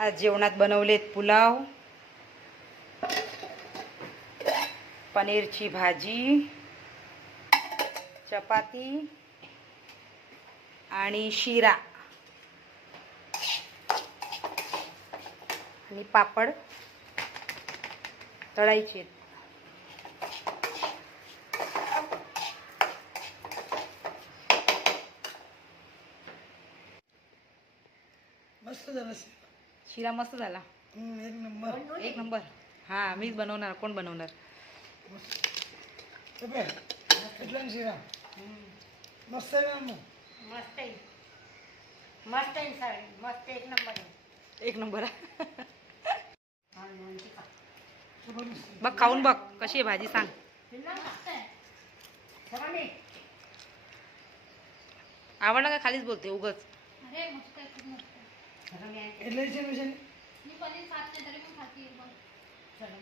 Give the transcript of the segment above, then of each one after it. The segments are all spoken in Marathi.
आज जेवणात बनवलेत पुलाव, पनीरची भाजी, चपाती आणि शिरा आणि पापड तळायचे. मस्त झाला शिरा मस्त झाला. एक नंबर. एक नंबर. हा मीच बनवणार. कोण बनवणार? शिरा मस्त आहे ना. मस्त आहे, मस्त आहे सर, मस्त. एक नंबर आहे. एक नंबर. मस्त बघ खाऊन बघ कशी आहे भाजी, सांग. आहे. आवडला का? खालीच बोलते उगच. अरे मस्त आहे, खूप मस्त आहे. मी पनीर खात नाही तरी पण खाते.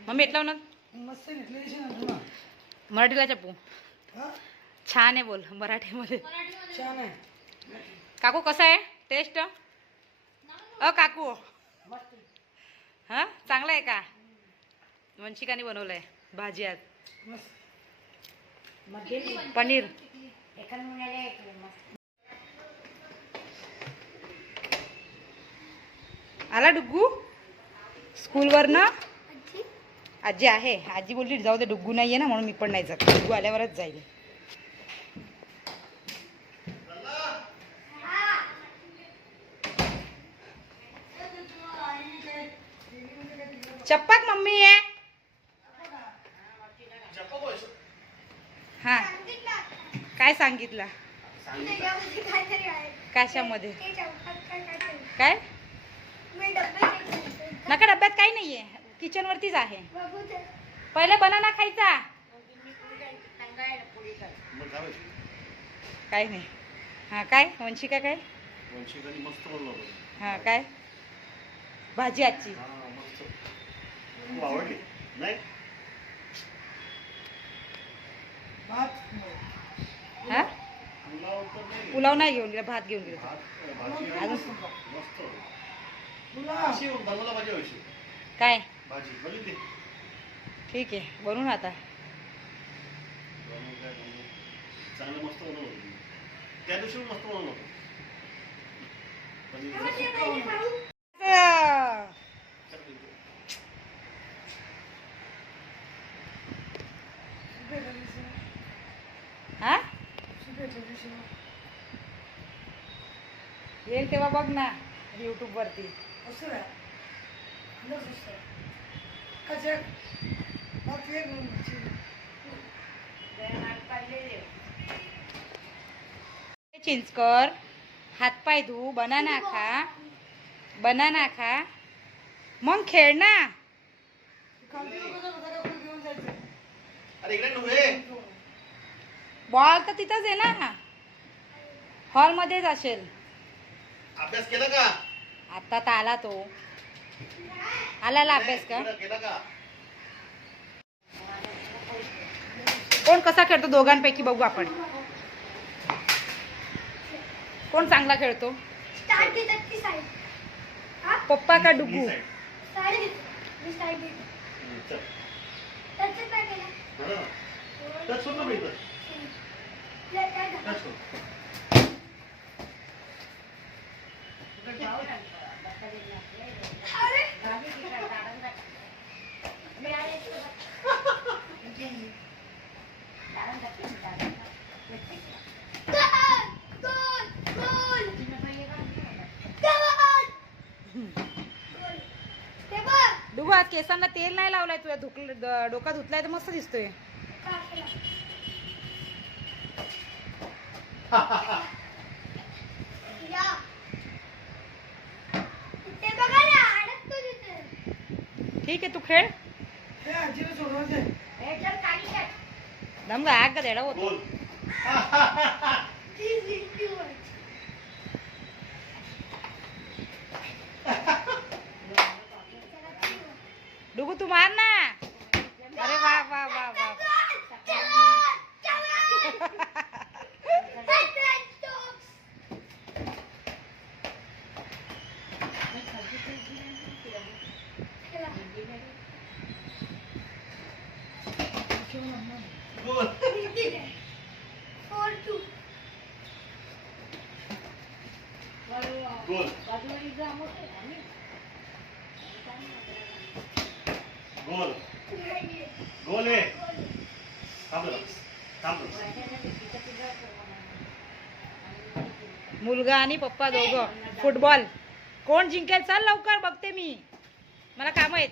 मम्मी एटलाव ना मस्त आहे. मराठीला चप्पू. हा छान आहे बोल मराठीमध्ये. मराठीमध्ये छान आहे. काकू कसं आहे टेस्ट? काकू मस्त. हा चांगला आहे का? वंशिकाने बनवलंय भाजी आज. मस्त पनीर. एका महिन्याला एक मस्त. आला डुग्गू स्कूलवर ना? आजी आहे. आजी बोलली जाऊ दे, डुग्गू नाहीये ना म्हणून मी पण नाही जात. डुग्गू आल्यावरच जाईल. चप्पक मम्मी आहे. हा काय सांगितलं? कशामध्ये काय? नका डब्यात काही नाहीये, किचन वरतीच आहे. पहिले बनाना खायचा. काय नाही. हा काय वंशिका काय? हा काय भाजी आजची? हा पुलाव नाही घेऊन गेला, भात घेऊन गेला. काय ठीक आहे बनवून आता. हा येईल तेव्हा बघ ना YouTube वरती. चिंचकर हातपाय धू, बनाना खा, बनाना खा, मग खेळ ना. बॉल तर तिथंच आहे ना, हॉल मध्येच असेल. अभ्यास केला का? आता तर आला तो. आला अभ्यास का? कोण कसा खेळतो दोघांपैकी बघू आपण. कोण चांगला खेळतो? पप्पा का डुग्गू? डुग्गू आज केसांना तेल नाही लावलाय तुझ्या. डोका धुतलाय तर मस्त दिसतोय. ठीक आहे तू खेळ. नमगा आग देडा होतो. डुगू तू मार ना. अरे वा वा वा वा. बोल. 4-2. बोल. गोल गोल आहे. थांब जरा. थांब जरा. मुलगा आणि पप्पा दोघं फुटबॉल. कोण जिंकेल चल लवकर बघते मी, मला काम आहेत.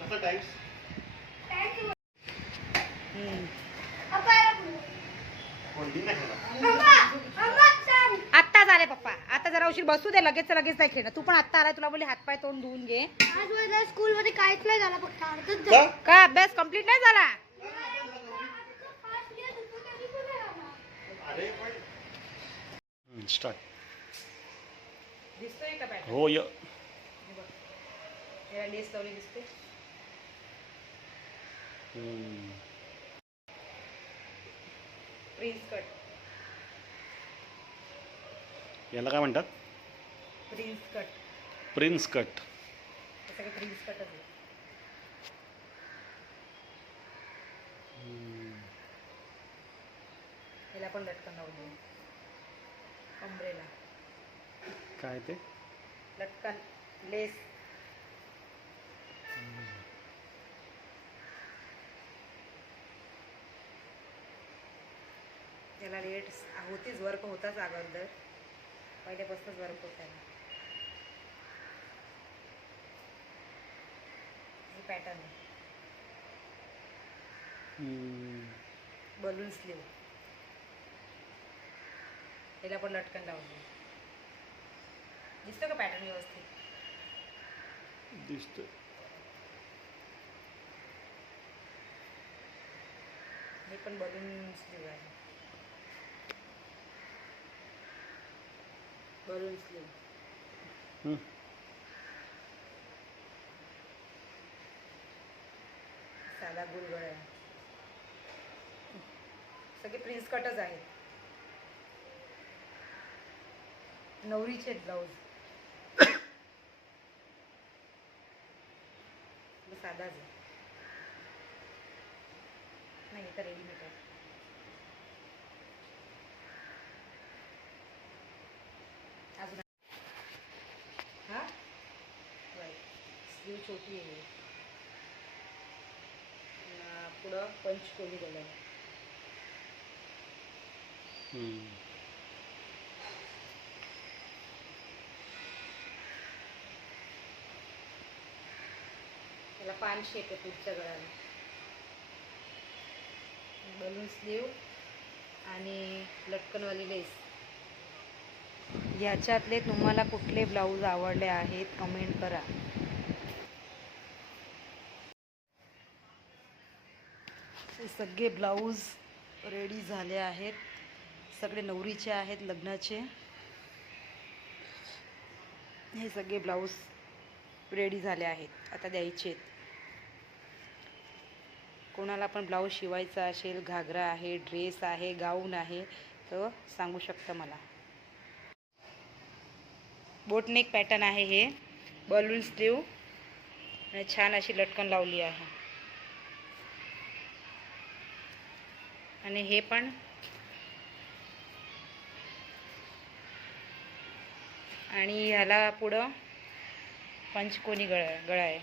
कसं टाईप्स कोणती नाही खेळला. आत्ता झाले पप्पा, आता जरा उशीर बसू दे, लगेच लगेच नाही खेळणं. तू पण आत्ता आलाय, तुला बोलली हातपाय तोंड धुवून घे. आज माझ्या स्कूल मध्ये काहीच नाही झालं, फक्त अर्धच का? झालं. का अभ्यास कम्प्लीट नाही झाला? अरे पण स्टार्ट. दिसतोय का पॅटर्न? हो य त्याला लेस लावली दिसते. Prince cut. याला काय म्हणतात? Prince cut. Prince cut. हे सगळे प्रिन्स कटच आहे. याला पण लटकन लावली. अम्ब्रेला काय ते? लटकन लेस. त्याला लेट होतीच, वर्क होताच अगोदर, पहिल्यापासूनच वर्क होत आहे. हे पॅटर्न आहे. Balloon slew. याला पण लटकन लावली. दिसतं का पॅटर्न व्यवस्थित? दिसतोय. हे पण बलून स्लीव आहे. Balloon slew. साधा गुलगळा. सगळे प्रिन्स कटच आहेत. नवरीचे ब्लाऊज साधाच आहे. नाही तर रेडीमेड आहे. अजून हा स्लीव छोटी आहे. पुढं पंचकोनी गळा. त्याला पान शेप आहे पुढच्या गळ्याला. बलून स्लीव आणि लटकनवाली लेस. याच्यातले तुम्हाला कुठले ब्लाऊज आवडले आहेत कमेंट करा. हे सगळे ब्लाऊज रेडी झाले आहेत. सगळे नवरीचे आहेत, लग्नाचे. हे सगळे ब्लाऊज रेडी झाले आहेत, आता द्यायचे आहेत. कोणाला पण ब्लाऊज शिवायचा असेल, घागरा आहे, ड्रेस आहे, गाऊन आहे, तर सांगू शकता मला. बोटनेक पॅटर्न आहे हे. बलून स्लीव आणि छान अशी लटकन लावली आहे. आणि हे पण आणि ह्याला पुढं पंचकोनी गळा आहे.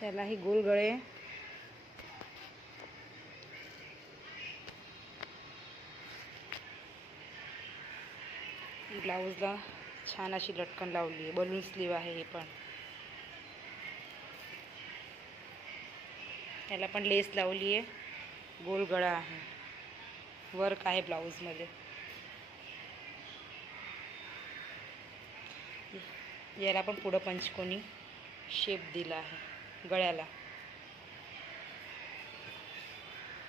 त्यालाही गोल गळे. ब्लाऊजला छान अशी लटकन लावली आहे. बलून स्लीव आहे हे पण. याला पण लेस लावली आहे. गोल गळा आहे. वर्क आहे ब्लाऊजमध्ये. याला पण पुढं पंचकोनी शेप दिला आहे गळ्याला.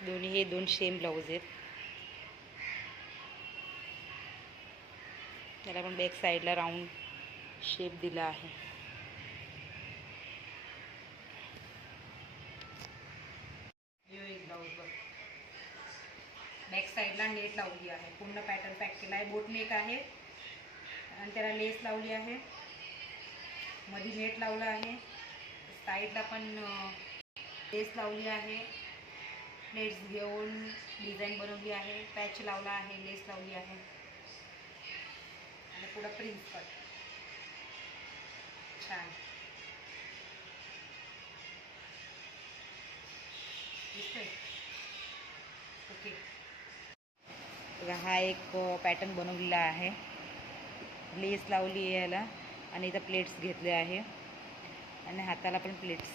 दोन्ही हे दोन सेम ब्लाऊज आहेत. त्याला पण बॅक साईडला राऊंड शेप दिला आहे. ब्लाऊज बघ, बॅक साईडला नेट लावली आहे, पूर्ण पॅटर्न पॅक केला आहे. बोट नेक आहे आणि त्याला लेस लावली आहे, मध्ये नेट लावला आहे, साईडला पण लेस लावली आहे, प्लेट्स घेऊन डिझाईन बनवली आहे, पॅच लावला आहे, लेस लावली आहे आणि पुढं प्रिन्स कट. छान दिसतंय. ओके, बघा हा एक पॅटर्न बनवलेला आहे, लेस लावली आहे याला आणि इथं प्लेट्स घेतले आहे आणि हाताला पण प्लेट्स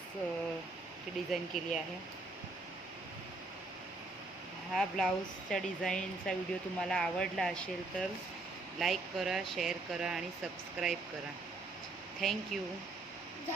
ची डिझाईन केली आहे. हा ब्लाऊजच्या डिझाईनचा व्हिडिओ तुम्हाला आवडला असेल तर लाईक करा, शेअर करा आणि सबस्क्राईब करा. थँक्यू.